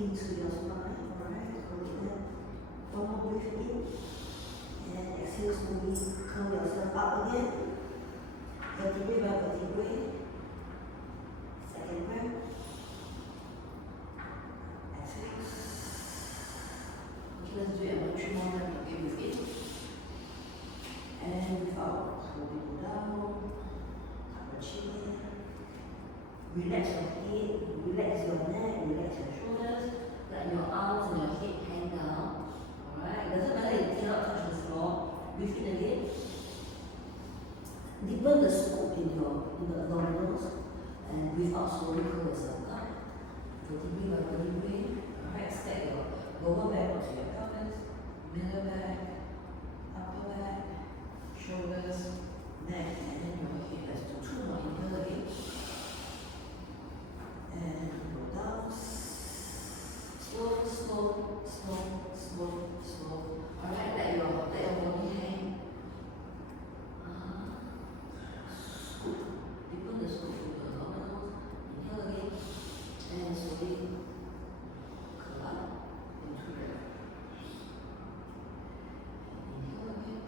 into your spine. Alright, hold it there. One more breath in. And exhale slowly, curl yourself up again. Vertebrae by vertebrae. Second breath. Exhale. Okay, let's do it about 3 more times. Okay, breathe in. And breathe out. Slowly go down. Tuck your chin. Relax your head, relax your neck, relax your shoulders. Let your arms and your head hang down. Alright, doesn't matter if you cannot touch the floor. Breathe in again. Deepen the scoop in the abdominals. And breathe out slowly, curl yourself up. Vertebrae by vertebrae. Alright, stack your lower back onto your pelvis, middle back, upper back, shoulders, neck, and then your head. Let's do 2 more. Inhale again. And go down. Slow, slow, slow, slow, slow. Alright, let your body hang. Scoop. Deepen the scoop into the abdominals. Inhale again. And slowly curl up into the left. Inhale again.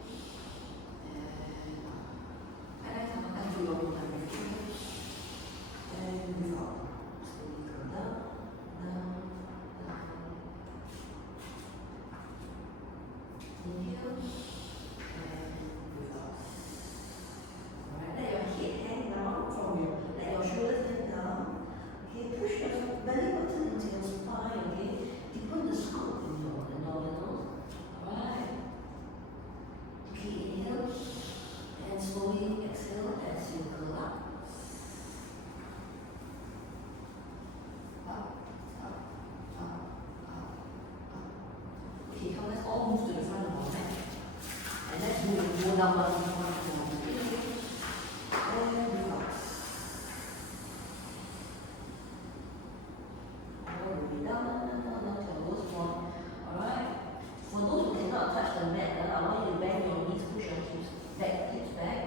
And I can do your own time. And breathe out. Slowly curl down, down, down. Inhale. And breathe out. Alright, let your head hang down let your shoulders hang down. Okay, push your belly button into your spine, okay? Deepen the scoop in your abdominals. Alright. Okay, inhale. And slowly exhale as you curl up. Up, up, up, up, up. Okay, come, let's all move to the front of our mat. And let's move go down one more. And breathe out. All the way down to your lowest point. Alright. For those who cannot touch the mat, I want you to bend your knees, push your hips back.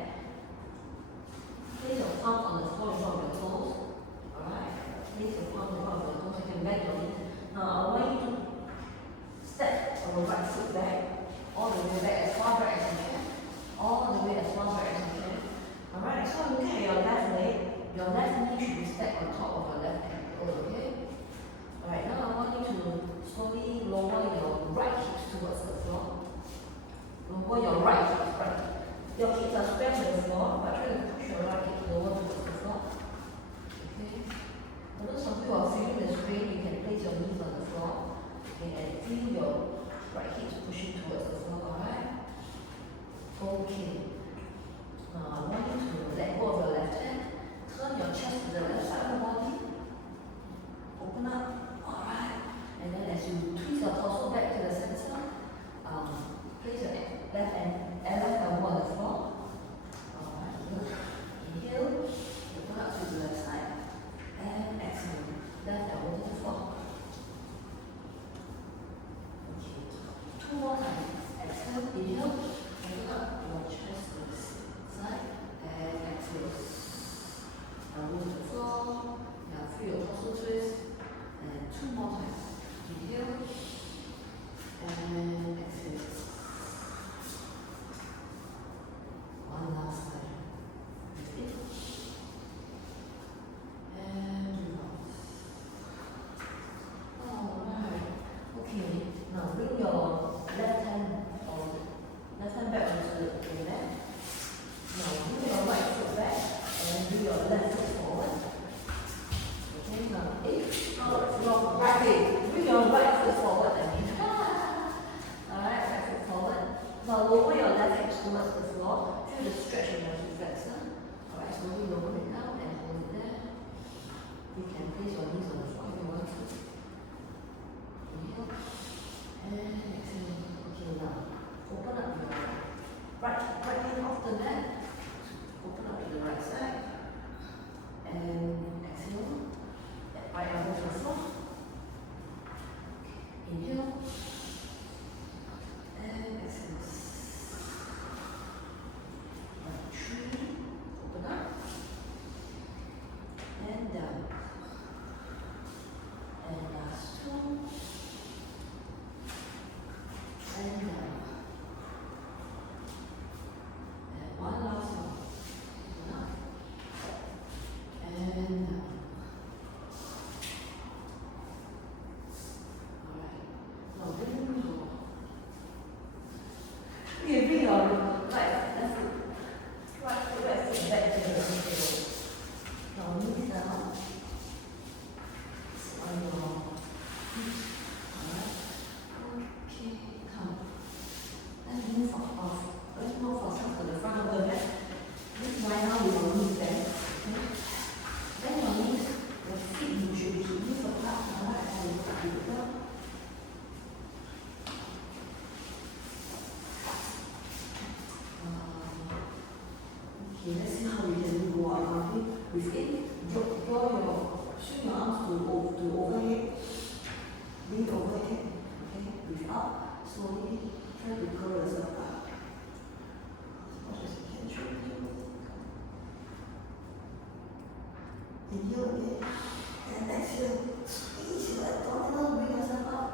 Place your palms on the floor in front of your toes. Alright. Place your palms in front of your toes. You can bend your knees. Now I want you to step on the right foot back, all the way back as far back as you can. All the way as far back as you can. Alright, so looking at your left leg, your left knee should be stepped on top of your left ankle, okay? Alright, now I want you to slowly lower your right hips towards the floor. Lower your right hips, right. Your hips are square to the floor, but try to push your right hips lower towards the floor. Okay? For those of you who are feeling the strain, you can place your knees on the floor. Okay, and feel your right hips pushing towards the floor, alright? Okay. Now I want you to let go of your left hand. Turn your chest to the left side of the body. Open up. Alright. And then as you twist your torso back to the center, place your left elbow on the floor. Alright, good. Inhale. Open up to the left side. And exhale. Left elbow to the floor. Okay. 2 more times. Exhale. Inhale. Open up your chest to the side. And exhale. Elbow to the floor. Now feel your torso twist. And 2 more times. Inhale. And exhale. One last time. Breathe in. And breathe out. Alright. Okay. Now bring your left hand back onto the mat. Now bring your right foot back and bring your left foot forward. Okay, now your right leg. Bring your right foot forward again. Alright, right foot forward. Now lower your left hip towards the floor. Feel the stretch in your hip flexor. Alright, slowly lower it down and hold it there. You can place your knees on the floor if you want to. Inhale. And exhale. Okay, now open up your right hand off the mat. Open up to the right side. And exhale. Right elbow to the floor. Inhale. And exhale. Right tree. Open up. And down. And last 2. Okay, let's see how we can go up. Okay, breathe in, swing your arms to overhead, bring overhead. Okay, breathe out, slowly try to curl yourself up. As much as you can, try to do. Inhale again, and exhale. Squeeze your abdominals, bring yourself up.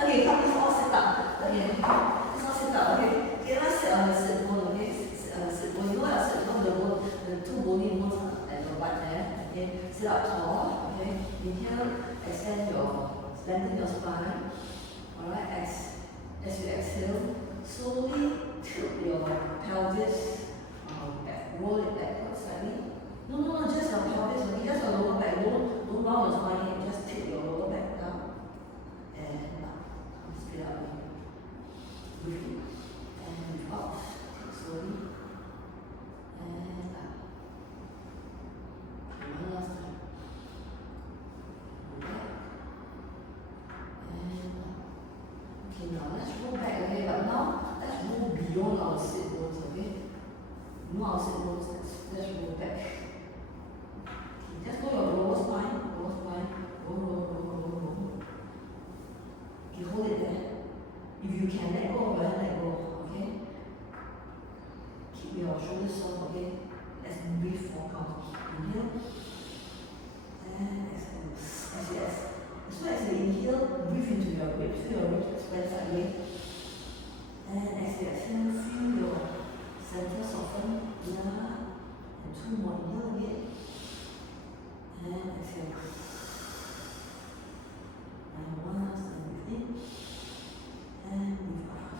Okay, come, it's all sit up. Okay, it's all sit up. Okay, let's sit on the sit bone. Okay, sit bone. You know what sit bone? The two bony bones at the right there. Okay, sit up tall. Okay, inhale, lengthen your spine. Alright, as you exhale, slowly tilt your pelvis. Roll it backwards slightly. No, just your pelvis, okay? Just your lower back. Don't round your spine, just tilt your lower back down. And up. Split up again. Breathe in. And out. Tilt slowly. And up. Okay, one last time. Go back. And up. Okay, now let's roll back, okay? But now, let's roll beyond our sit bones, okay? No, I'll sit bones, let's roll back. Okay, just go your lower spine, roll. Okay, hold it there. If you can let go of your hand, let go, okay? Keep your shoulders soft, okay? Let's breathe for count. Inhale. And exhale. Yes. So as you inhale, breathe into your ribs, feel your ribs expand sideways. And as you exhale, feel your center soften. And two more. Inhale again. And exhale. And one last time. Breathe in. And breathe out.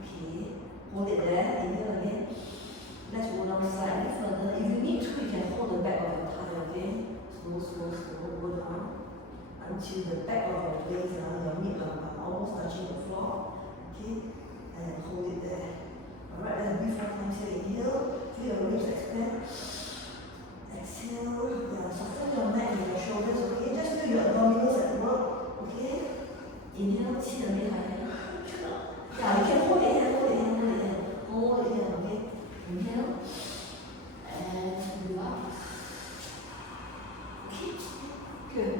Okay. Hold it there. Inhale again. Let's go down slightly further. If you need to, you can hold the back of your thigh again. Slow. Go down until the back of your waist, your mid almost touching the floor. Okay. And hold it there. Alright, let's breathe 4 times here. Inhale, feel your ribs expand. Exhale, soften your neck and your shoulders, okay? Just feel your abdominals at work, okay? Inhale, 气的没来。Yeah, you can hold it here, okay? Inhale, and breathe out. Okay, good.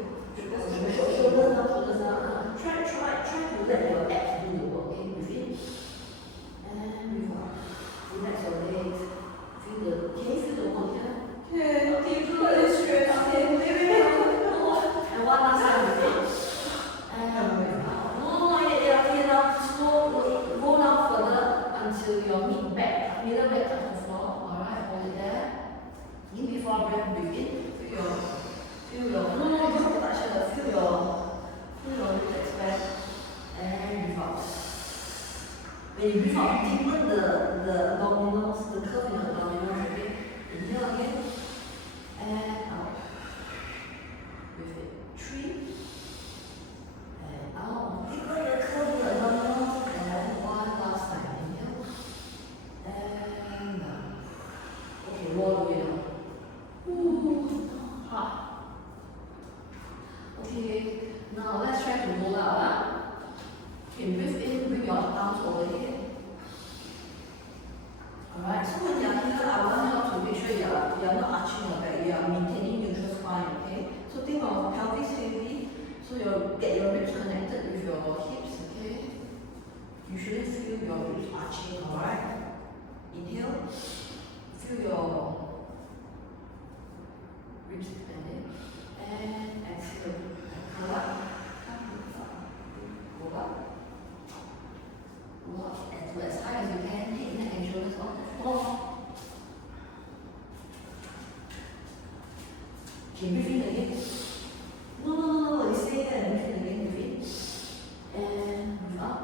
Shoulders down. Try to let your abs do the work, okay? Breathe in. And breathe out. Relax your legs. Can you feel the warmth here? Yeah, okay, good. It's straight. Okay, wait. And one last time, breathe in. And breathe out. No, yeah, slow. Go down further until your middle back touch the floor. Alright, hold it there. In before breath, breathe in. Feel your, no, you have to touch it. Feel your ribs expand. And breathe out. When you breathe out, deepen the abdominals, the curve in the abdominals, okay? Inhale again, and out. With it. 3, and out. Deepen the curve in the abdominals, and one last time. Inhale, and out. Okay, roll the way down. Ooh, hot. Okay, now let's try to roll out. Okay, breathe in, bring your arms overhead. Alright, so when you are here, I want you to make sure you are not arching your back, you are maintaining neutral spine, okay? So think of pelvis heavy, so you get your ribs connected with your hips, okay? You shouldn't feel your ribs arching, alright? Inhale, feel your ribs expanding, and exhale. Go up. Go as high as you can, hit neck and shoulders on the floor. Okay, breathe in again. No, you stay there and breathe in again, breathe in. And breathe out.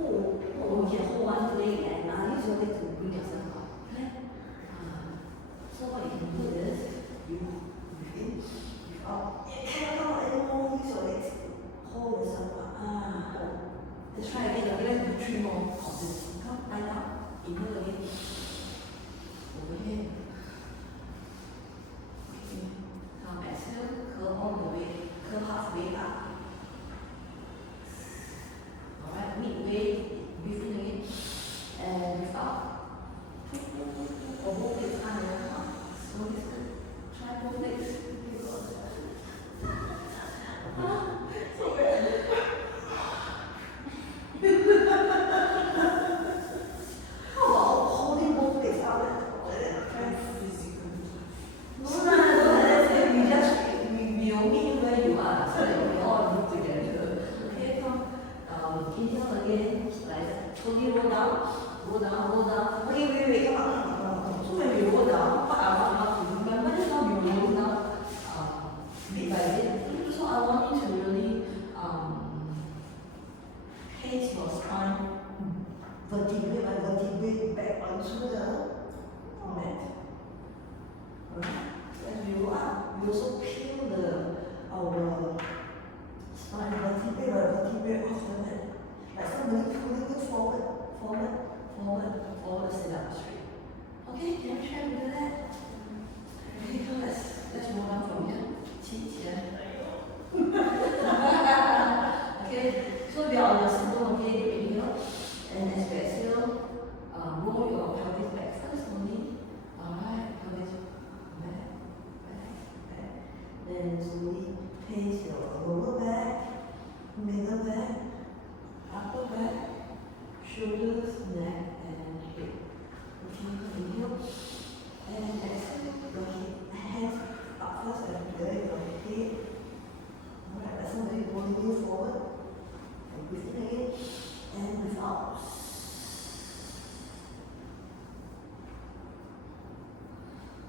Oh, you can hold one leg and use your leg to bring yourself up. Okay? So what you can do is, you breathe in, breathe out. You cannot anymore, use your legs. Hold yourself up. Let's try again. Let's do 3 more of this. Come, line up. Inhale again. Overhead. Okay. Now exhale. Curl all the way. Curl halfway up. Alright, midway. back onto the mat. Alright, as we roll up, we also peel our spine vertebrae off the mat. Like somebody pulling you forward, sit up straight. Okay, can you try to do that? Okay, so let's roll down from here. 起来。Okay, so we are on your sit bone, okay, inhale, and as you exhale, roll your pelvis back first slowly. Alright, pelvis back. Then slowly place your lower back, middle back, upper back, shoulders, neck, and hip. Okay, inhale, and exhale, your hands up first and together your head. Alright, that's somebody pulling you forward. And breathe in again, and breathe out.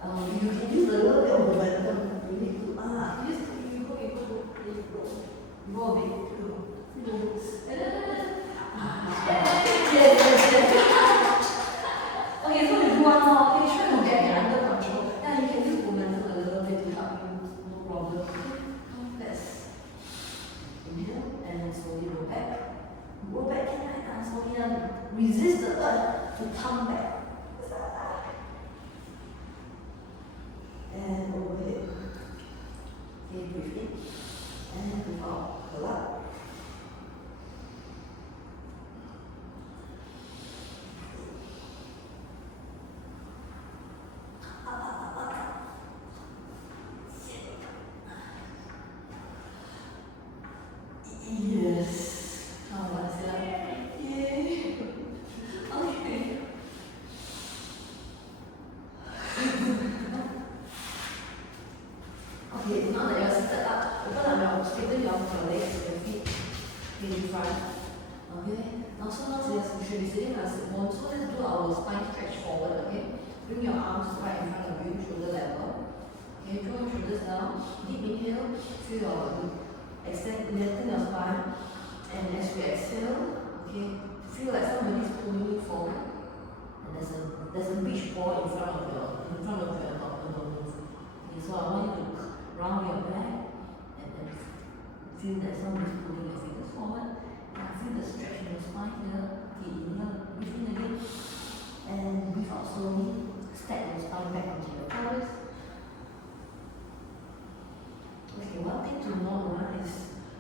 You can use a little bit of momentum. You need to, go a bit. Yes. Okay, so you do one more. Okay, try to get it under control. Yeah, you can use momentum a little bit to help you, no problem. Okay, let's inhale and slowly roll back. Roll back, slowly resist the urge to come back. And overhead. Okay, breathe in and breathe out. Pull up. Yes. How about that? Yay. Okay. Okay, now that you're seated up, open up straighten your legs, your feet in front. Okay. Now so now you should be sitting on a sit bone. So let's do our spine stretch forward. Okay. Bring your arms right in front of you, shoulder level. Okay, draw your shoulders down. Deep inhale, feel your extend, lengthen your spine. And as you exhale, okay, feel like somebody's pulling you forward. And there's a beach ball in front of your abdomen. Okay, so I want you to round your back and then feel that somebody's pulling your fingers forward. And feel the stretch in your spine here. Okay, inhale, breathe in again. And breathe out slowly. Stack your spine back onto your pelvis. Okay, one thing to note is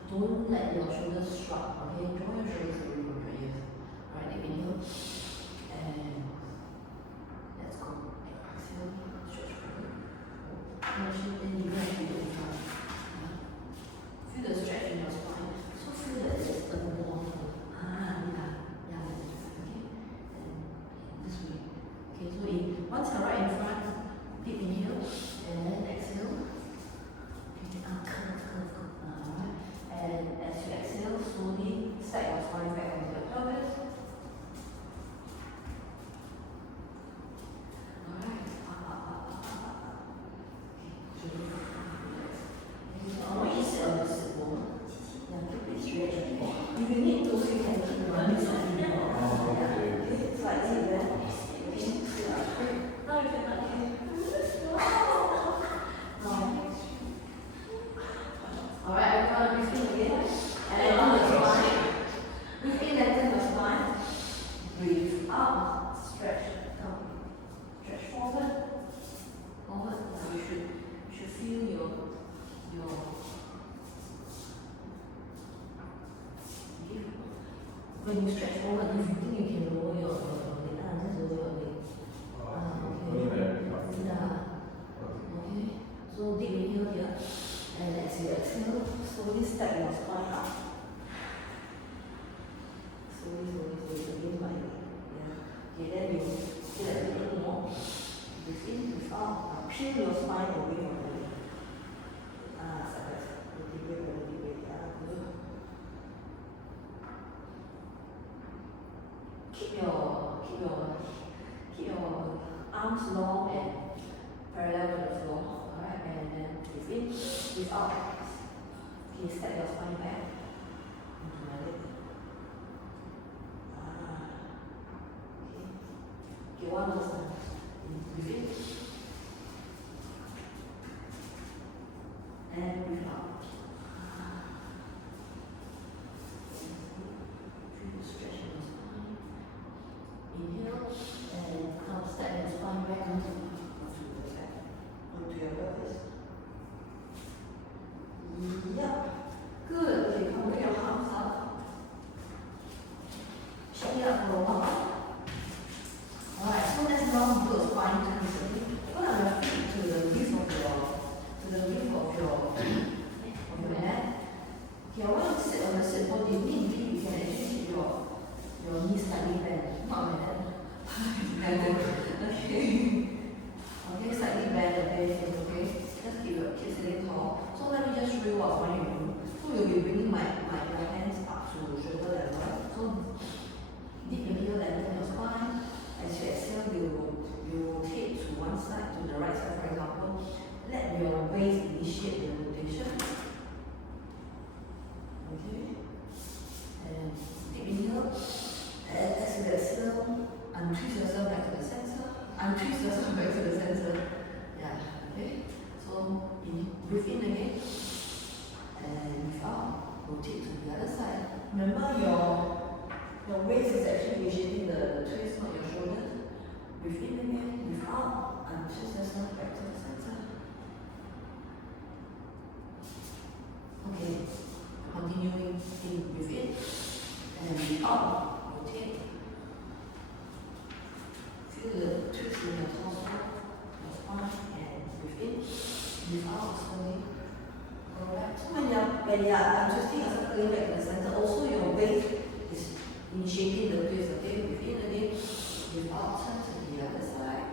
don't let your shoulders shrug. Okay, draw your shoulders away from your ears. Alright, deep inhale. And let's go. Exhale, stretch forward. Then you can feel it in front. Feel the stretch in your spine. So feel that there's a more. Yeah, okay. And this way. Okay, so once you're right in front, deep inhale, and then exhale. And as you exhale, slowly stack your spine back onto your pelvis. Alright, I want you to sit on the sit bone. Yeah, keep it straight. If you need to, you can keep running slightly more. Okay, slightly there. Okay, sit up straight. Now you can Alright, I'm going to breathe in again. And then on the spine. Breathe in, lengthen the spine. Breathe out. Stretch. Stretch forward. Forward. Now you should feel your when you stretch forward, if you think you can lower your leg, just lower your leg. Okay. Okay. So deep inhale here. And as you exhale, slowly stack your spine up. Slowly, again by yeah. Okay, then you feel a little more. Breathe in, breathe out. Now peel your spine away from the leg. Good. Keep your arms long and parallel to the floor. Alright, and then breathe in, breathe out. Okay, step your spine back into my leg. Okay. Okay, one last time. Breathe in. And breathe out. Stretch your spine. Inhale and now step your spine back onto the back, onto your pelvis. Yeah, good. Okay, come bring your arms up. Shake it up for a while. Alright, so let's now do a spine twist. Put on your feet to the width of your neck. Okay, I want you to sit on the sit body. If need be, you can actually keep your knees slightly bent. Not like that. Okay. Okay, slightly bend the base, okay? Just keep sitting tall. So let me just show you what I want you to do. So you'll be bringing my hands up to shoulder level. So dip your heel, lengthen your spine. As you exhale, you rotate to one side, to the right side, for example. Let your waist initiate the rotation. Okay. And deep inhale. And as you exhale, untwist yourself back to the center. Untwist yourself back to the center. Yeah. Okay. So breathe in again. And breathe out. Rotate to the other side. Remember your waist is actually initiating the twist, not your shoulders. Breathe in again, breathe out, and twist yourself back to the center. Okay, continuing in, breathe in, and breathe out, rotate. Feel the twist in your torso, your spine, and breathe in, breathe out slowly. Go back. So when you're twisting yourself going back to the center, also your waist is initiating the twist, okay? Breathe in again, breathe out, turn to the other side.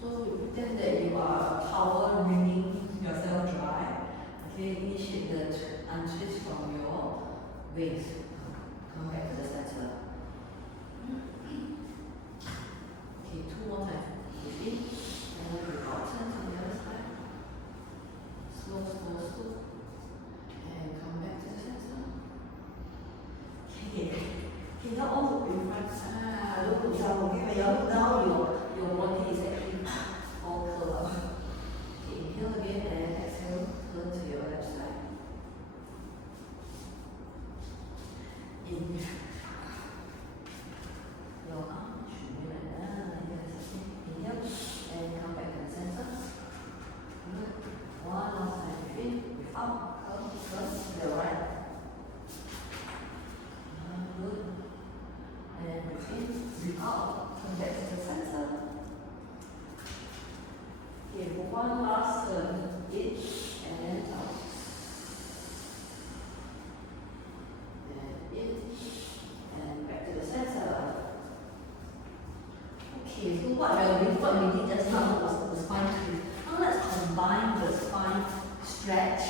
So you pretend that you are power wringing yourself dry. Okay, initiate the untwist from your waist. Come back to the center. Okay, two more times. Breathe in, and then breathe out, turn to the other side. Slow, slow, slow. And come back to the center. Okay, now also in front. Look down. Okay, when you look down, your body is actually all curled up. Okay, inhale again and exhale. Turn to your left side. Inhale. Your arm should be like that. Yes. Inhale and come back to the center. Good. One last time. Breathe in, breathe out. Turn to the right. Good. And breathe in, breathe out, come back to the center. Okay, one last turn, in and out. And in and back to the center. Okay, so what we did just now was the spine twist. Now let's combine the spine stretch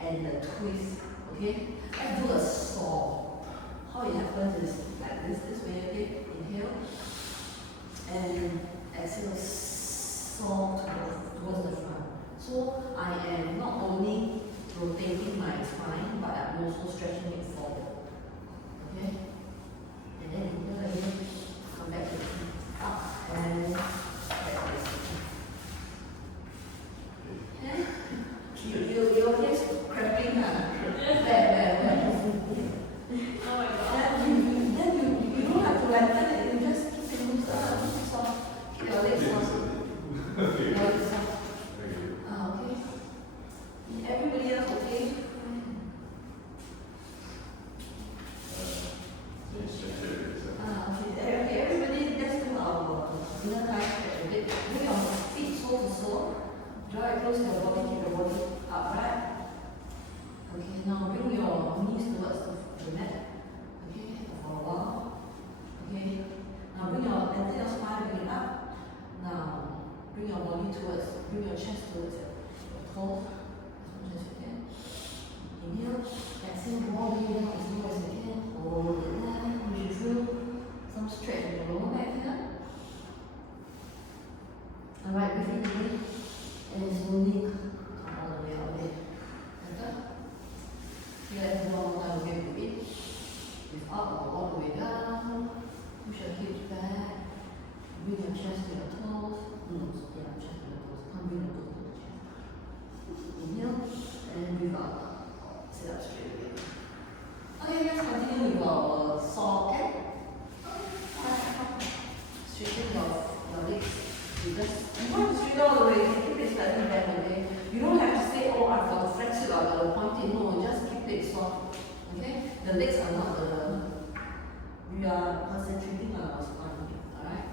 and the twist. Okay, let's do a saw. How it happens is like this way, okay? Inhale and exhale, saw towards the front. So I am not only rotating my spine, but I'm also stretching it forward. Okay? And then inhale again, come back to the feet, up and back to the feet. Okay? Your face cramping, huh? Where? Oh my God. Then you don't have to lengthen it, you just keep it loose, soft. Keep your legs soft. Your legs soft. Okay. Everybody else okay? Okay, everybody, let's do our inner thigh stretch a bit. Bring your feet sole to sole. Draw it close to your body, keep your body upright. Okay, now bring your knees towards the mat. Okay, for a while. Okay, now lengthen your spine, bring it up. Now, bring your chest towards your toes, as much as you can. Inhale, exhale, draw the way down as low as you can. Hold it there. You should feel some stretch in your lower back here. Alright, breathe in again. And slowly come all the way out there. Better? Let's do one more time. Okay, breathe in. Breathe out, all the way down. Push your hips back. Bring your chest to your toes. No, yeah, chest to your toes. Can't bring your toes to the chest. Inhale and breathe out. Sit up straight again. Okay, let's continue with our saw, okay? Straighten your legs. You want to straighten all the way, you can keep it slightly back, okay? You don't have to say, oh, I've got to flex it or I've got to point it. No, just keep it soft, okay? The legs are not we are concentrating on our spine, alright?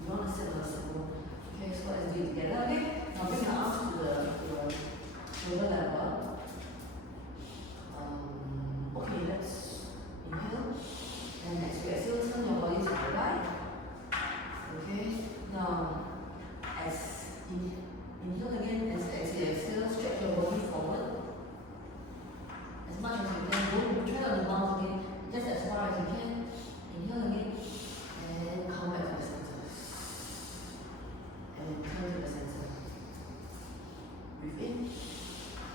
You want to sit on a circle. Okay, so let's do it together, okay? Now bring your arms to the shoulder level. Okay, let's inhale. And next we exhale, turn your body to the right. Okay, now as inhale again, as exhale, stretch your body forward. As much as you can, don't try not to bounce again, just as far as you can. Inhale again, and come back to the center. And turn to the center. Breathe in,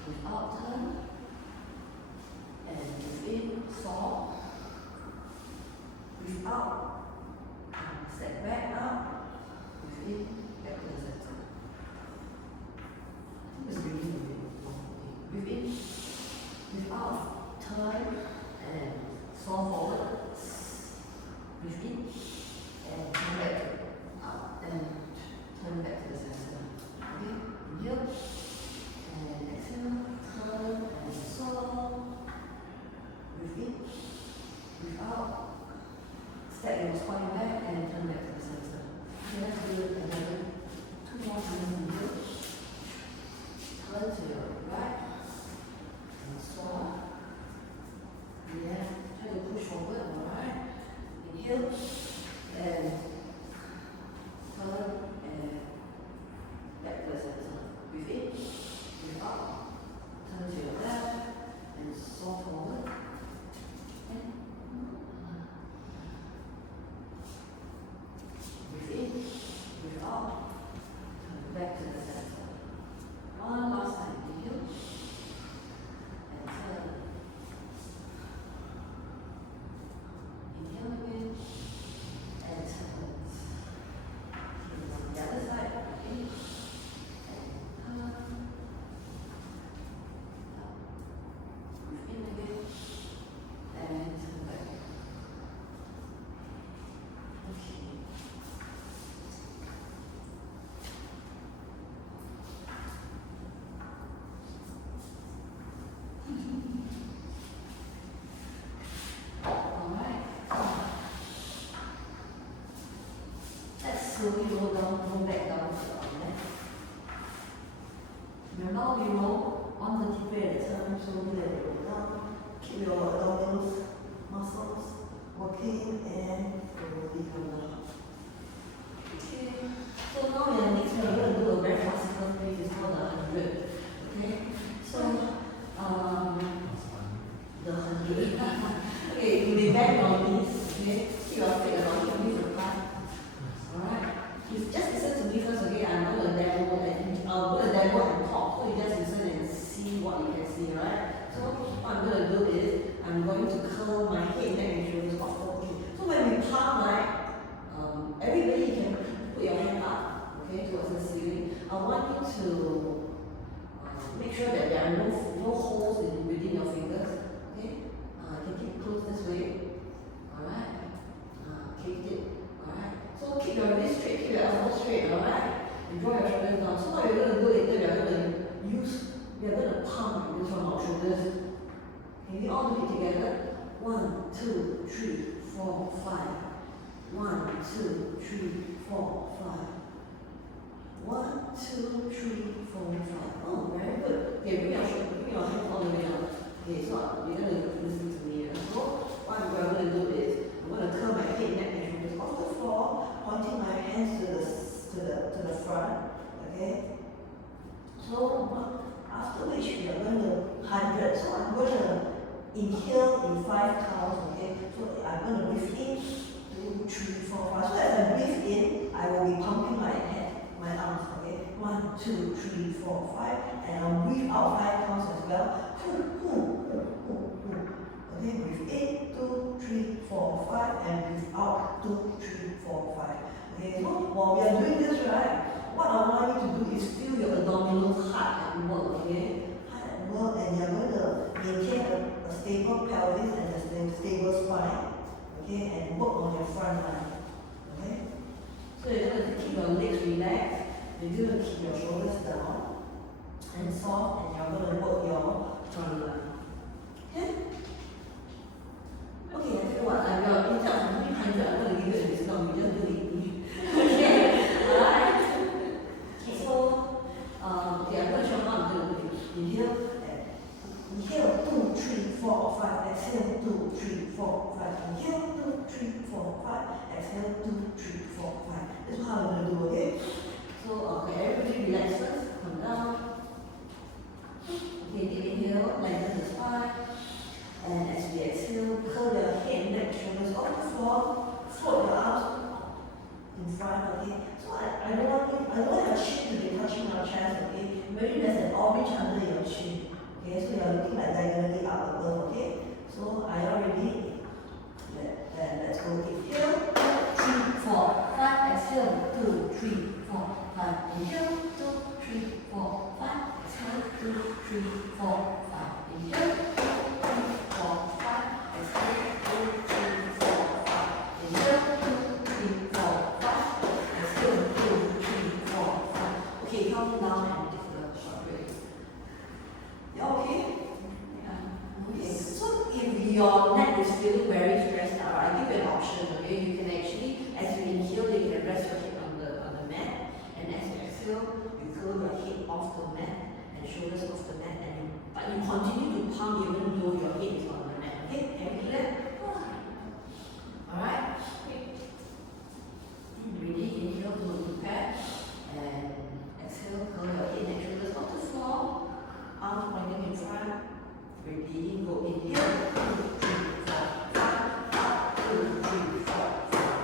breathe out, turn. And breathe in, soft. Breathe out. And step back up. Breathe in, back to the center. I think it's breathing a bit. Breathe in, breathe out, turn, and soft forward. Breathe in, and turn back up, and turn back to the center. Okay, inhale, and exhale, turn, and soft. Breathe in, breathe out. Step your spine back and turn back to the center. Okay, let's do it another 2 more times. Inhale. Turn to your right. And soft. Yeah, try to push forward, alright? Inhale. And turn and back to the center. Breathe in. Breathe out. Turn to your left. And soft forward. Breathe in, breathe out, turn back to the center. One last time, inhale, and turn. Inhale again, and turn. On the other side, okay, and turn. Breathe in again, and turn back. Okay. Slowly roll back down to our left. Now we roll 130 at a time, slowly let it roll down. Keep your abdominals, muscles working and slowly come down. Okay, so now your next one, we're going to do a very fast pace, it's called the 100. Okay, so the 100. Okay, you may bend your knees, okay, keep your feet along your knees apart. Alright, just listen to me first, okay? I'm going to demo and talk, so you just listen and see what you can see, right? So what I'm going to do is, I'm going to curl my head, neck and shoulders off. Okay. So when we palm, right, everybody can put your hand up, okay, towards the ceiling. I want you to make sure that there are no holes within your fingers, okay? You can keep close this way, alright? Keep it. Alright, so keep your wrist straight, keep your elbows straight, alright? And draw your shoulders down. So what we're going to do later, we are going to palm this from our shoulders. Can we all do it together? 1, 2, 3, 4, 5. 1, 2, 3, 4, 5. 1, 2, 3, 4, 5. Oh, very good. Okay, bring your hands all the way down. Okay, so you're going to listen to me. So what we're going to do is, I'm going to curl my head, neck, and shoulders off the floor, pointing my hands to the front. Okay. So after which we are going to 100. So I'm going to inhale in 5 counts. Okay. So I'm going to breathe in 2, 3, 4, 5. So as I breathe in, I will be pumping my head, my arms. Okay. 1, 2, 3, 4, 5, and I'll breathe out 5 counts as well. Okay, breathe in 2, 3, 4, 5, and breathe out 2, 3, 4, 5. Okay, so stable pelvis and a stable spine, okay, and work on your front line, okay. So you're going to keep your legs relaxed, you're going to keep your shoulders down and soft, and you're going to work your front line. Okay? Okay, I tell you what, I'm going to tell you 300, I'm going to give you a discount, you just do it. Okay, alright? Okay, so, okay, I'm going to show you how I'm going to do it. Inhale, Inhale, 2, 3, 4, 5. Exhale, 2, 3, 4, 5. Inhale, 2, 3, 4, 5. Exhale, 2, 3, 4, 5. This is how I'm going to do, okay? so, okay, everybody relax first, come down. Okay, deep inhale, lengthen the spine. And as we exhale, curl your head, neck, shoulders off the floor. Float your arms in front, okay? So I don't have a shin to be touching your chest, okay? Maybe there's an orange under your chin. Okay, so you're looking like diagonally up above, okay? So are you already? Let's go. Inhale, 3, 4, 5. Exhale, 2, 3, 4, 5. Inhale, 2, 3, 4, 5. Exhale, 2, 3, 4, 5. Inhale, 2, 3, 4, 5. Exhale, 2, 3, 4, 5. Inhale, 2, 3, 4, 5. Exhale, 2, 3, 4, 5. Okay, calm down and take a short break. You okay? Okay, so if your neck is feeling very stressed out, I give you an option, okay? You can actually, as you inhale, you can rest your head on the mat, and as you exhale, you curl your head off the mat and shoulders off the mat, but you continue to pump even though your head is on the mat, okay? Can you do that? Alright? Ready? Inhale to prepare, and exhale, curl your head and shoulders off the floor, arms pointing in front. Ready, go inhale, 2, 3, 4, 5, 2, 3, 4, 5,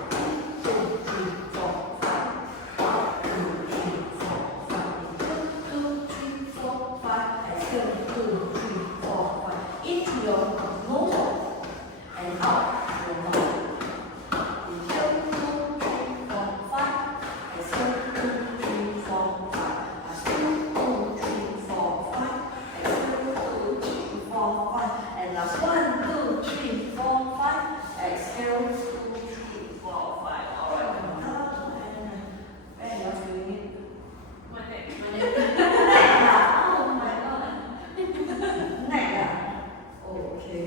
2, 3, 4, 5, 2, 3, 4, 5, 2, 3, 4, 5, exhale, 2, 3, 4, 5, into your nose and out your mouth. Inhale, 2, 3, 4, 5, exhale, 2, 3, 4, 5, exhale, 2, 3, 4, 5, exhale, 2, 3, 4, 5, and last 1, 2, 3, 4, 5, exhale, 2, 3, 4, 5. Alright, come on. Where are you feeling it? My neck. My neck. Neck. Oh my god. Neck. Oh, okay.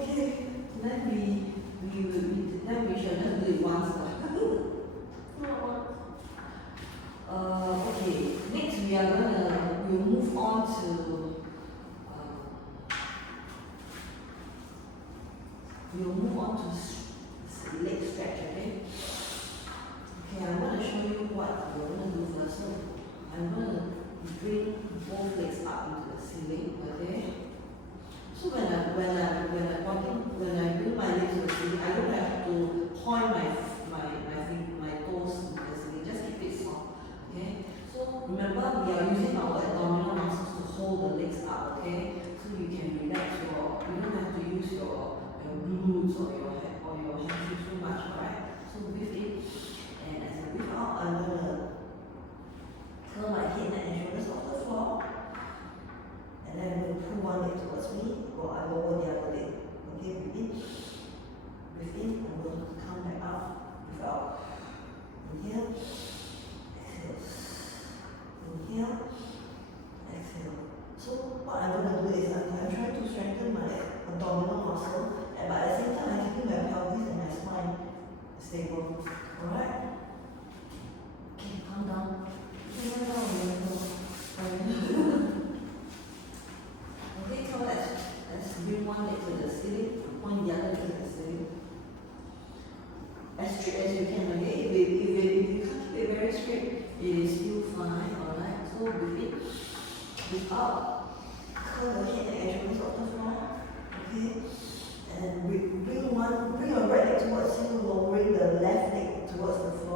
Okay, then we should just do it once. Okay, next we'll move on to leg stretch, okay? Okay, I'm going to show you what we're going to do first. So I'm going to bring both legs up into the ceiling, okay? So when I bring my legs to the ceiling, I don't have to point my toes to the ceiling. Just keep it soft. Okay. So remember, we are using our abdominal muscles to hold the legs up. Okay. So you can relax you don't have to use your glutes or your hamstrings too much. Alright. So breathe in, and as I breathe out, I'm gonna curl my head, neck, and shoulders off the floor. And then I'm going to pull one leg towards me, or I lower the other leg. Okay, breathe in, I'm going to come back out, breathe out. Inhale, exhale. Inhale, exhale. So what I'm going to do is I'm trying to strengthen my abdominal muscle, but at the same time I'm keeping my pelvis and my spine stable. Alright? Okay, calm down. Okay, so let's bring one leg to the ceiling, point the other leg to the ceiling. As straight as you can, okay? If you can't keep it very straight, it is still fine, alright? So breathe in, breathe out, curl your head and shoulders off the floor, okay? And bring your right leg towards you, lowering the left leg towards the floor.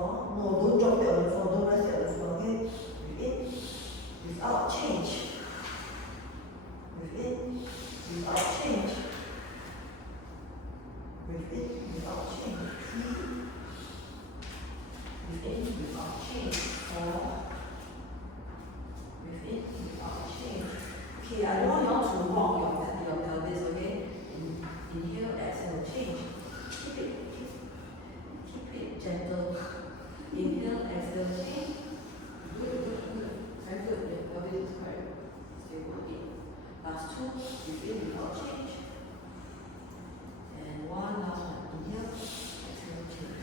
two, breathe in without change. And one last one, inhale, exhale, change.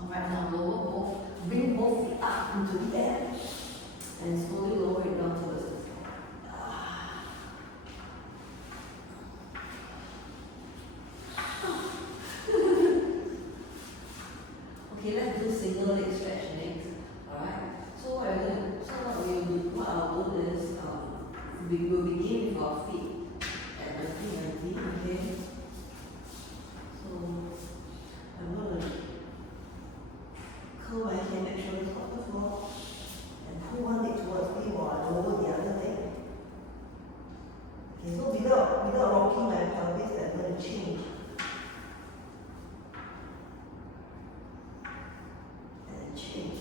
Alright, now lower both, bring both feet up into the air and slowly lower it down towards the floor. Okay, let's do single leg stretch next. Alright, so what I'll do is we will begin with our feet at the feet empty, okay? So I'm going to curl my hand, make sure it's off the floor, and pull one leg towards me while I lower the other leg. Okay, so without rocking my pelvis, I'm going to change. And change.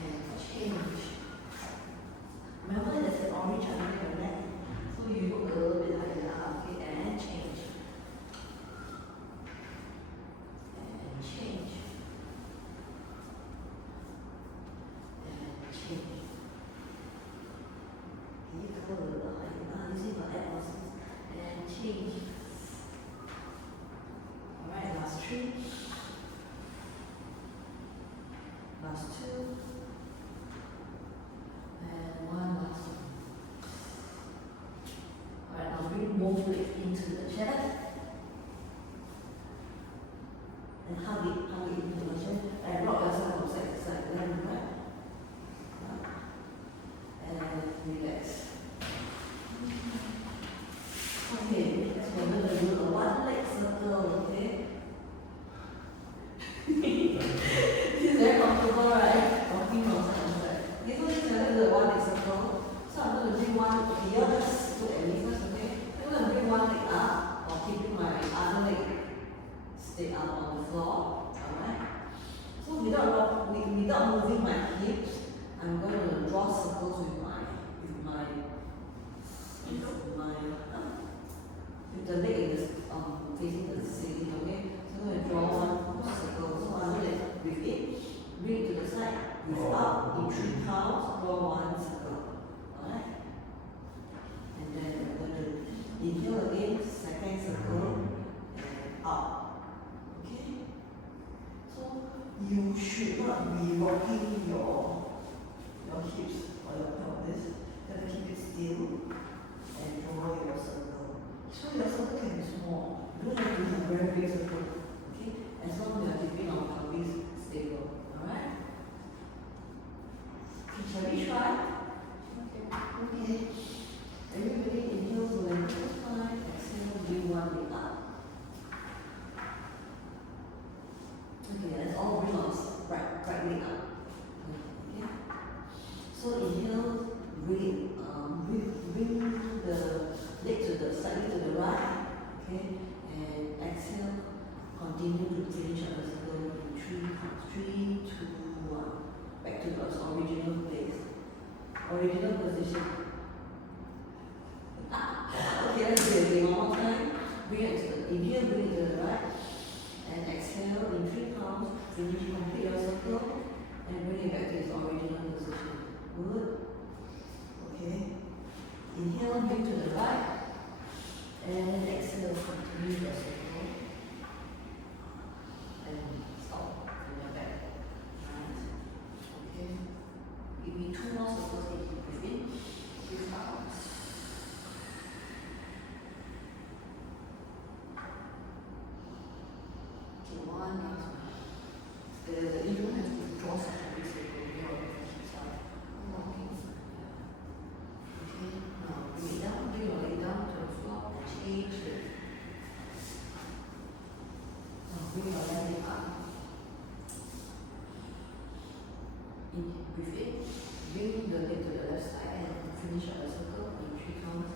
And change. Remember there's an orange under your neck, so you look a little bit like that, okay, and change. And change. And change. Can you come a little bit like that? Using my ab muscles. And change. Alright, last three. Last two. And one last one. Alright, now bring both legs into the chest. And hug it into the chest. And rock yourself from side to side, left and right. And relax. Okay, next we're going to do a one leg circle, okay? This is very comfortable, right? Walking from side to side. Okay, so this is going to do a one leg circle. So I'm going to bring one, okay, you just look at me first, okay? I'm going to bring one leg up, or keeping my other leg stay up on the floor, alright? So without moving my hips, I'm going to draw circles with the leg is facing the ceiling, okay? So I'm going to draw one circle. So I'm going to breathe in, bring it to the side, breathe out in 3 counts, draw one circle. Alright? And then I'm going to inhale again, second circle, and out. Okay? So you should not be rocking your hips or your pelvis. You have to keep it still and draw your circle. So your circle can be small. You don't have to have a very big circle. Okay? As long as you are keeping our pelvis stable. Alright? Okay, shall we try? Okay. Everybody inhale to lengthen the spine, exhale, bring one leg up. Okay, let's all bring our right leg up. Okay? So inhale, bring the leg to the slightly to the right, okay, and exhale, continue to finish up the circle in 3 counts. 3, 2, 1. Back to the original place. Original position. Okay, let's do it again one more time. Bring it to the inhale, bring it to the right, and exhale in 3 counts. Finish, complete your circle, and bring it back to its original position. Good. Okay. Inhale, bring to the right, and exhale, continue your circle, and stop, and you're back. Right? Okay. Give me 2 more circles if you breathe in, breathe out. Okay, one last one. You don't have to draw such a big circle, you know, I'm walking. Okay, now bring it down, bring your leg down to the floor, change it. Now bring your left leg up. Breathe in, bring the leg to the left side and finish up the circle in 3 counts.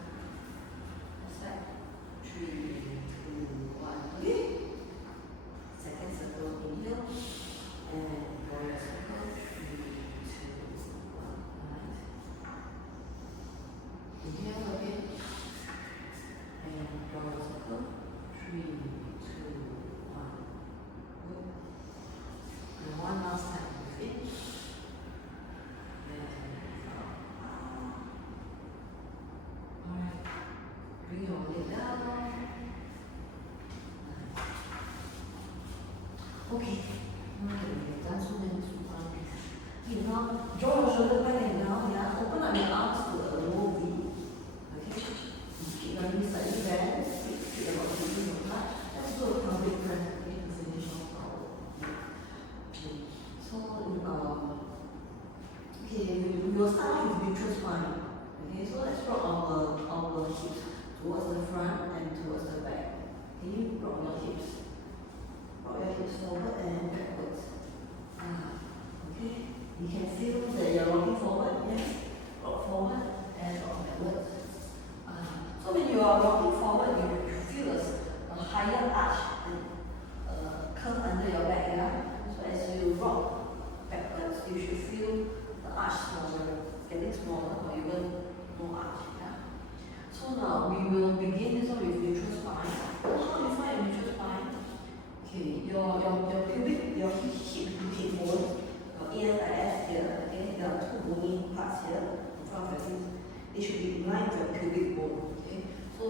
Left side, 3, 2, 1. Okay? Second circle, inhale, and draw your circle, 3, 2, 1. Right. Inhale again, and draw your circle, 3, 2, 1. Good. And one last time, breathe in, Now, draw your shoulders back and down, yeah. Open up your arms to a low V. Okay? Keep your knees slightly bent. Keep your body moving your heart. Let's do a pelvic press, okay, to finish off our. Okay. So, okay, we will start off with neutral spine. Okay, so let's rock our hips towards the front and towards the back. Can you rock your hips? Rock your hips forward and backwards. Okay. You can feel that you're rocking forward, yes? Rock forward and rock backwards. So when you are rocking forward, you feel a higher arch and curve under your back, yeah? So as you rock backwards, you should feel the arch smaller, getting smaller, or even no arch, yeah? So now we will begin this one with neutral spine. So how do you find a neutral spine? Okay, your pubic, your hip bone, your ears here, okay, there are two bony parts here in front of your hips. They should be in line with your pubic bone, okay? So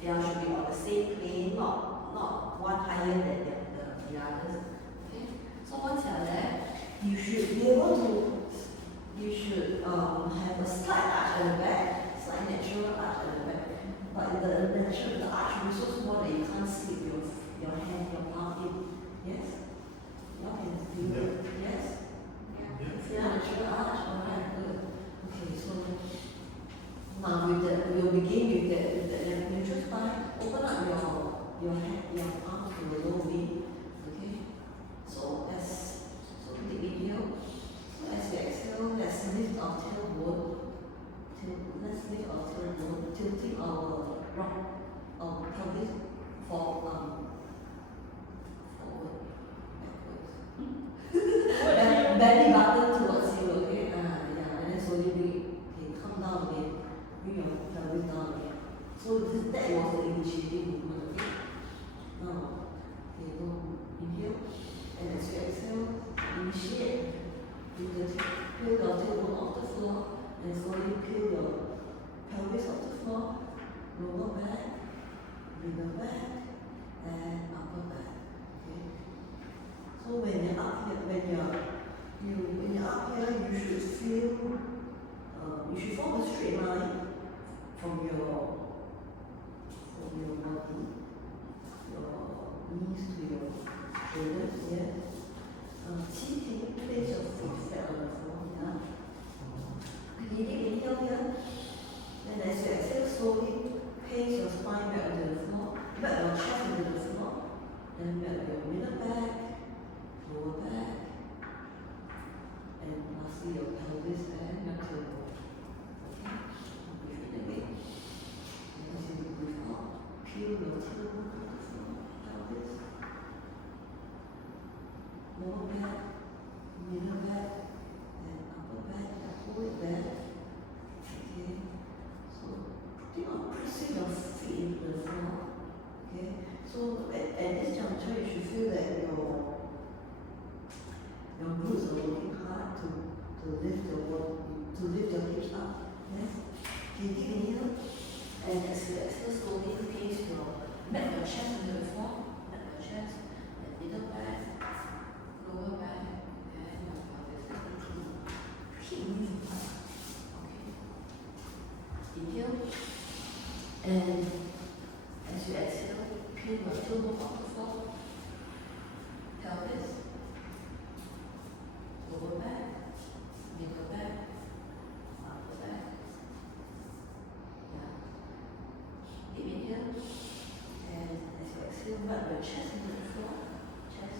they should be on the same plane, not one higher than the others, okay? So once you are there, you should be able to, have a slight arch at the back, slight natural arch at the back. But the arch will be so small that you can't slip your hand, your palm in. Yes? You can feel it. Yes? Yeah, natural arch. Alright, good. Okay, so now we'll begin with the neutral spine. Open up your hand, your arms to the low V. Okay? So take it here. So as we exhale, let's lift our tailbone. Let's lift our tailbone, tilting our pelvis forward, backwards. Belly button towards you, okay? Yeah, and then slowly come down again. Bring your pelvis down again. So that was the initiating movement, okay? Now, okay, go inhale, and as you exhale, initiate. Peel your tailbone off the floor, and slowly peel your pelvis off the floor. Lower back, middle back, and upper back. Okay. So when you're up here, when you're up here, you should feel, you should form a straight line from your body, your knees to your shoulders. Yes. Qi, place your feet flat on the floor. Yeah. Inhale here. Then as you exhale, slowly place your spine back onto the floor, back your chest into the floor, then back your middle back, lower back, and lastly your pelvis and your tailbone. Okay? Breathe in again. And as you breathe out, peel your tailbone to the floor, pelvis, lower back, middle back, and upper back, and hold it there. Okay? So do not pressing your feet into the floor. Okay? So at this juncture, you should feel that your glutes are working hard to lift your hips up. Yes? Okay, deep inhale, and as you exhale, slowly place your chest into the floor, back your chest, and middle back, lower back, and your pelvis. Keep moving up. Inhale, and as you exhale, peel your tailbone off the floor, pelvis, lower back, middle back, upper back. Yeah. Deep inhale, and as you exhale, wrap your chest into the floor, chest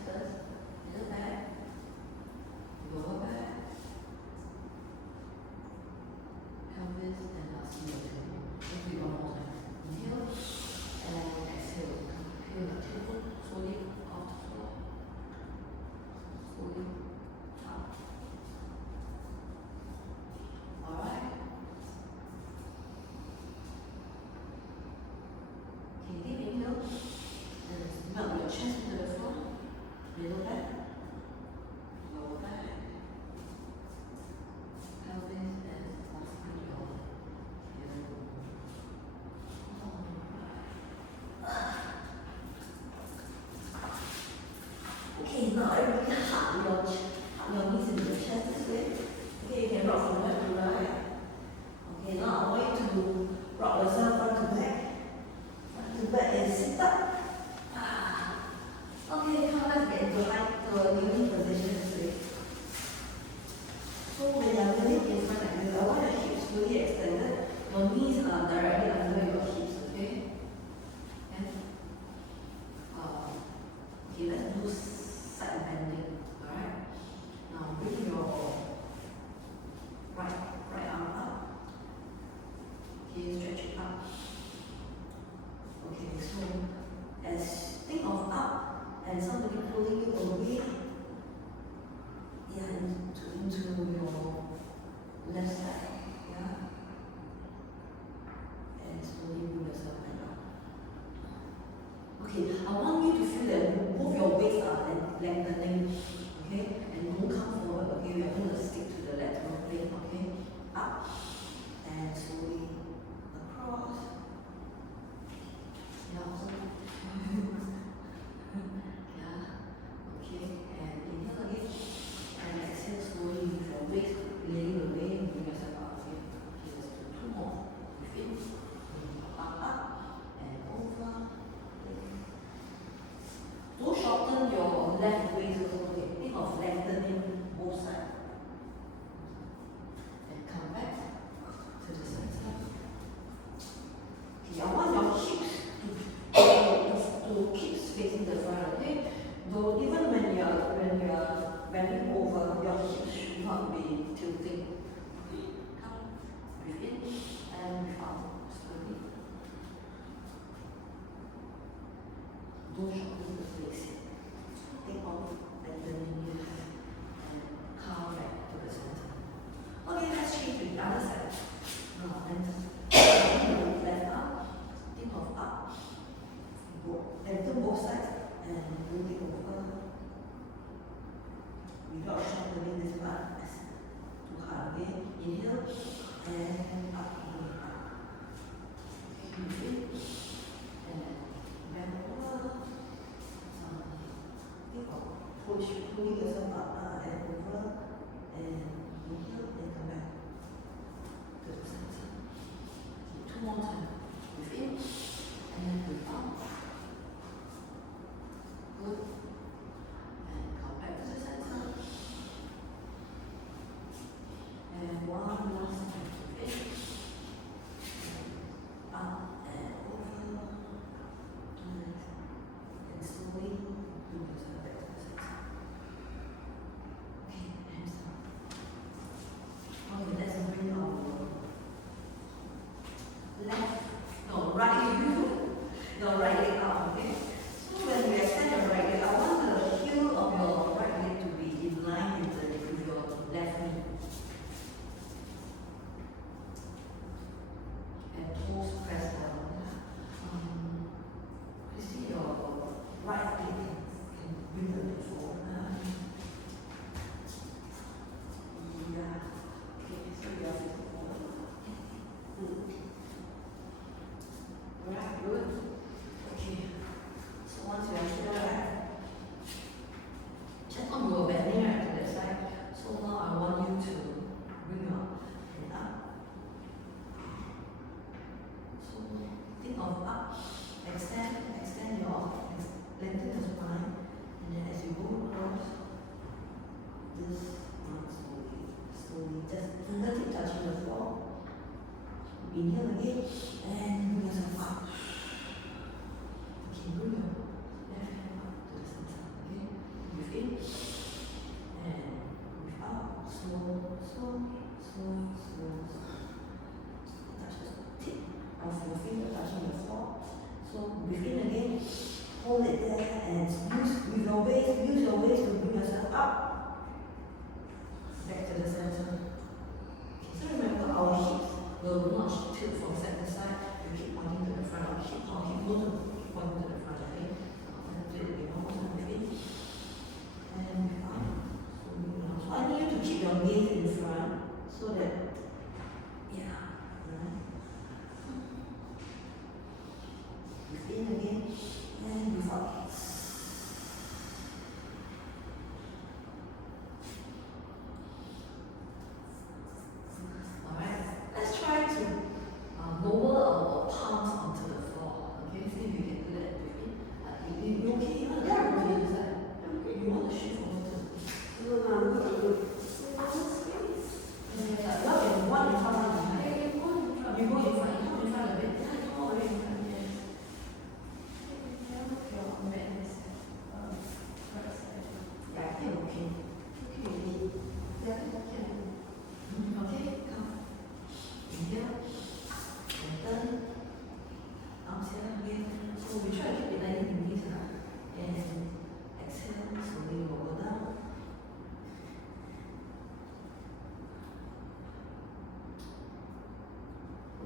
knees are directly under your hips, okay? And okay, let's do side bending. Alright? Now bring your right arm up. Okay, stretch it up. Okay, so as think of up and somebody pulling you away, yeah, into your left side, yeah, and slowly move yourself back up. Okay, I want you to feel that move your waist up and lengthening, okay, and don't come forward. Okay, we are going to stick to the lateral plane. Okay, up and slowly across. Yeah, also. Yeah, okay, and inhale again, and exhale slowly with your waist laying away, bring yourself up again. Okay, let's do 2 more. Breathe in, up, and over. Don't shorten your left waist also. Okay, think of lengthening both sides. And come back to the center. Okay, I want your hips to keep facing the front, okay? Though even when you are bending over, your hips should not be tilting. Okay, come, breathe in and breathe out slowly. Don't shorten the face. Think of lengthening it and come back to the center. Okay, let's change to the other side. Now, lengthen left arm. Think of up. Lengthen both sides and move it over without shortening this part. Too hard again. Inhale and up. Breathe in and bend over. Think of pulling yourself up and over and inhale and come back to the center. 2 more times. Breathe in and breathe out. Good. And come back to the center. And one last time. Breathe in. Up and over. Nice. And slowly bring yourself back to the center. Okay, hands up. Okay, let's bring our right leg out, okay? So when we extend your right leg, I want the heel of your right leg to be in line with your left knee. And toes press down. You see your right leg can bring a bit forward. Yeah. Okay, so you are facing forward. Right, good. Okay. So once you are here, check on your bending right to that side. So now I want you to bring your head up. So think of up, extend your lengthen the spine, and then as you go across this arm slowly, just fingertip touching the floor. Inhale again and bring yourself up. Okay, bring your left hand up to the center. Okay, breathe in and breathe out. Slow. Touch the tip of your finger touching the floor. So breathe in again. Hold it there and use your waist to bring yourself up. Back to the center. Okay, so remember our hips will not tilt from side to side. You keep pointing to the front. Our hip moves keep pointing to the front. Okay. Do it again. One more time. Breathe in and breathe out. So I need you to keep your gaze in front so that right. Breathe in again and breathe out. Let's try to lower our palms onto the floor. Okay, see if you can do that. You okay? You want to shift over to? You have one in front, one behind. You go in front.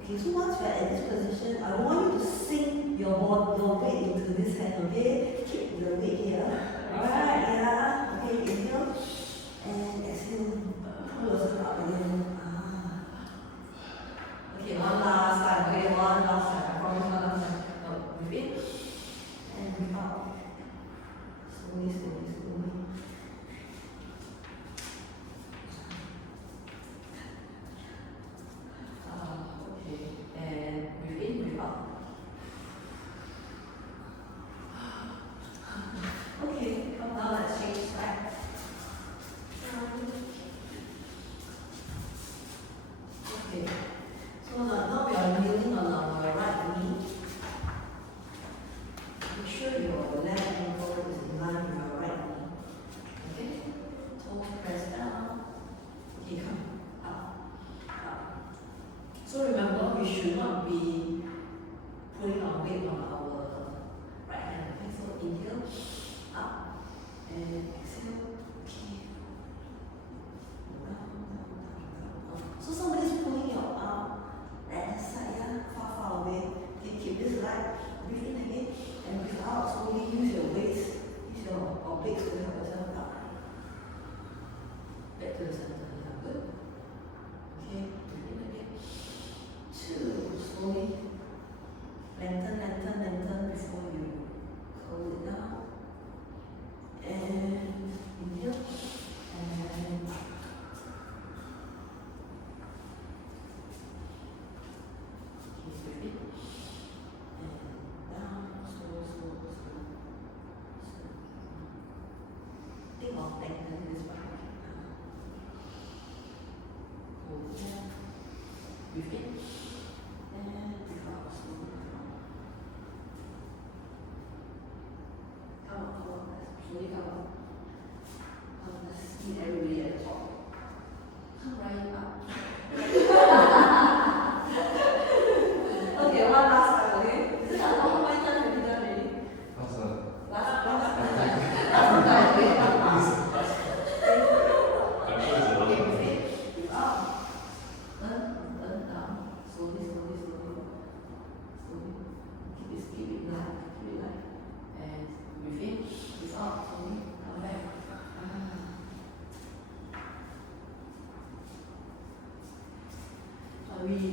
Okay, so once you are in this position, I want you to sink your weight into this hand, okay? Keep the weight here. Alright, yeah. Okay, inhale. And exhale. Pull yourself up again. Okay, one last time. Okay, one last time. I promise one last time. Now, breathe in. And breathe out. Slowly, slowly, slowly. Okay, and breathe in, breathe out. Okay, now let's change side. Okay, so now we are kneeling on our right knee. Make sure your left ankle is in line with your right knee. Okay, toes press down. Okay, come up, up. So remember, we should not be putting our weight on our right hand. Okay, so inhale, up, and exhale. Okay. Down, down, down, down. So somebody's pulling your arm at the side, yeah, far, far away. Okay, keep this light. Breathe in again and breathe out. Slowly use your weights, use your obliques to help yourself up. Back to the center. Yeah, good. Okay, breathe in again. 2, slowly. Lengthen, lengthen, lengthen before you close it down. And inhale. And think of lengthening this back. Hold it there. Breathe in. And breathe out. Slowly come up. Come up, come up. Slowly come up. Let's meet everybody at the top. Come right up. Okay, one last time, okay? This is how many times have you done already? Last time.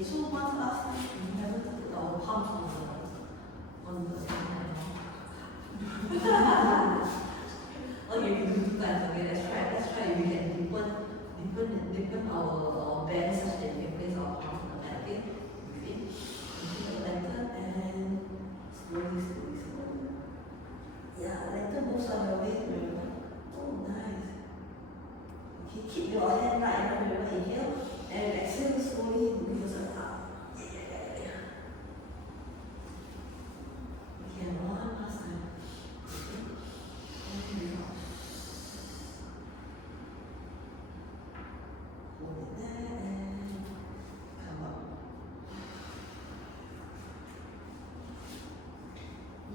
So once last time we haven't put our palms on the hand. Okay, we do 2 times. Okay, let's try. We can deepen our bend such that we can place our palms on the mat. Okay, breathe in, lengthen, and slowly. Yeah, lengthen both sides of your waist. Remember? Oh, nice. Okay, keep your hand right. Remember, inhale and exhale slowly. Move yourself up. Yeah. Okay, one last time. And breathe out. Hold it there and come up.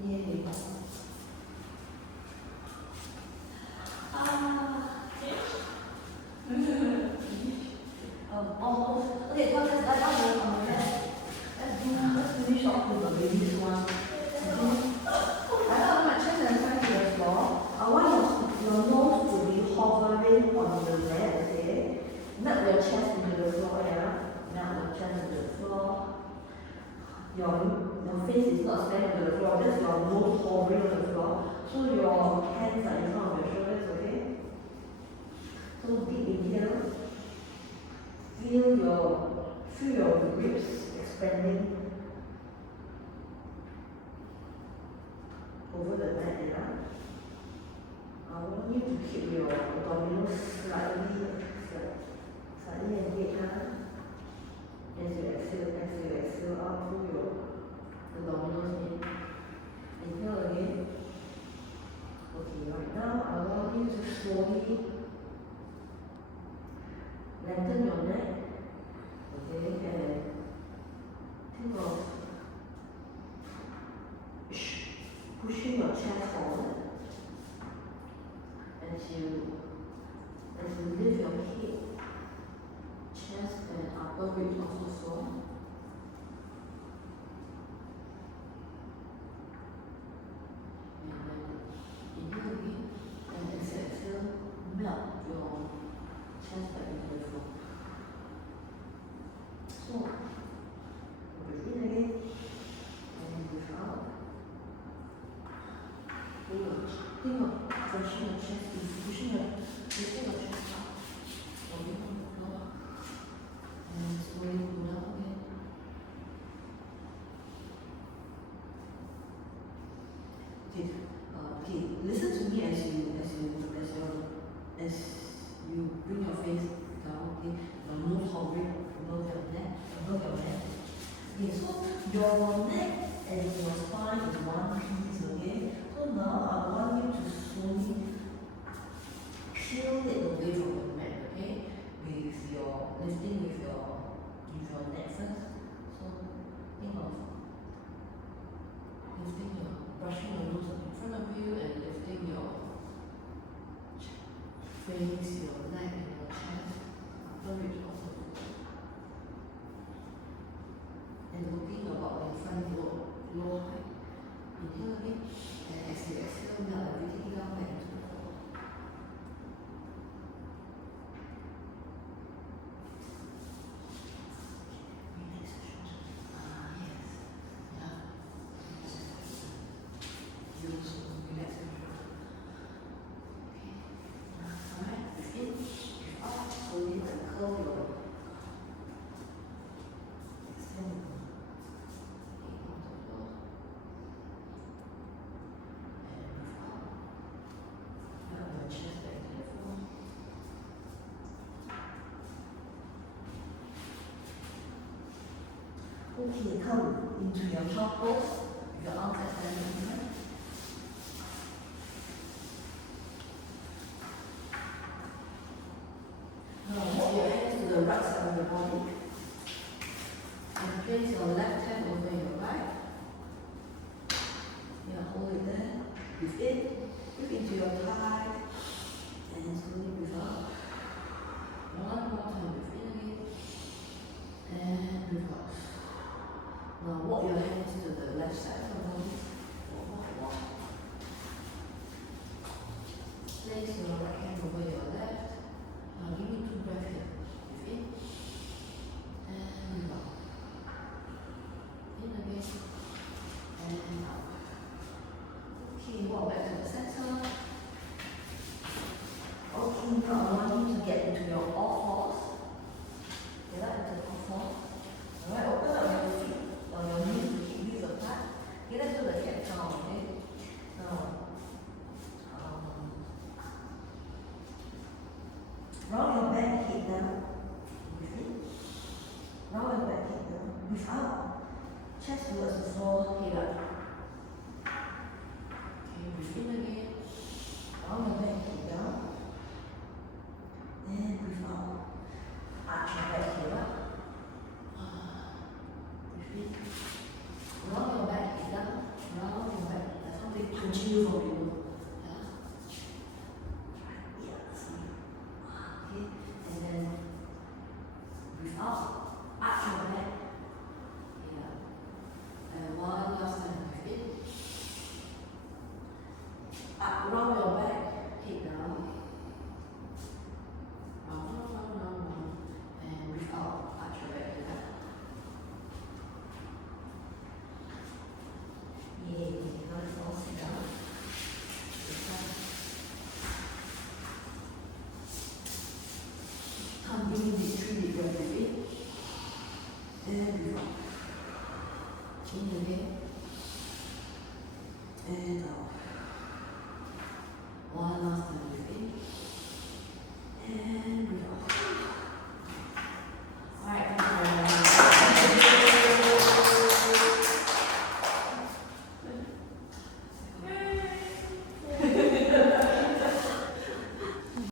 Yay. Almost. Okay, so let's lie down on the mat. Let's finish off with the baby's one. Lie down on my chest and turn to the floor. I want your nose to be hovering on the mat, okay? Melt your chest into the floor, yeah? Melt your chest into the floor. Your face is not standing to the floor, just your nose hovering on the floor. So your hands are in front of your shoulders, okay? So deep inhale. Feel your ribs expanding over the mat, yeah? I want you to keep your abdominals slightly engaged, huh? As you exhale out through your abdominals in. Inhale again. Okay, right now I want you to slowly lengthen your neck. Okay, and think of pushing your chest forward as you lift your head, chest and upper ribs off the floor. Okay, so your neck and your spine is one piece, okay? So now I want you to slowly peel it away from your mat, okay? With your lifting with your neck first. So think of lifting your brushing your nose in front of you and lifting your face, your neck and your chest. Don't reach off the floor. And looking about in front low height. Inhale again and exhale, melt everything down back into the floor. Relaxation. Yes. Yeah. Beautiful. Relaxation. Okay. Alright, breathe in, breathe out, slowly uncurl your extend your chest back to the floor. Okay, come into your top pose. Your arms extended behind. Now hold your hands to the right side of your body. And place your left hand over your right. Yeah, hold it there. Breathe in. Breathe into your thigh. And slowly breathe out. One more time, breathe in again. And breathe out. Now walk your hands to the left side of the body. Walk. Place your right hand over your left. Now give me 2 breaths here. Breathe in. And breathe out. In again. And out. Okay, walk back to the center. Okay, now I want you to get into your all fours. Get up into all fours. Alright, open up your feet on your knees to keep these apart. Get into the cat cow, okay? Now, round your back, head down. Breathe in. Round your back, head down. Breathe out. Chest towards the floor, head up. Okay, breathe in again. Round your back, head down. And breathe out. Arch your back, head up. Breathe in. Round your back, head down. Round your back. That's something punching you from below. Yeah, see. Okay, and then breathe out. Arch your back. Yeah. And one last time, breathe in. Up, round your back, head down. Round. And breathe out. Arch your back, head up. Yay, now let's all sit down. Come, bring in these 3 deep breaths in. And breathe out. In again.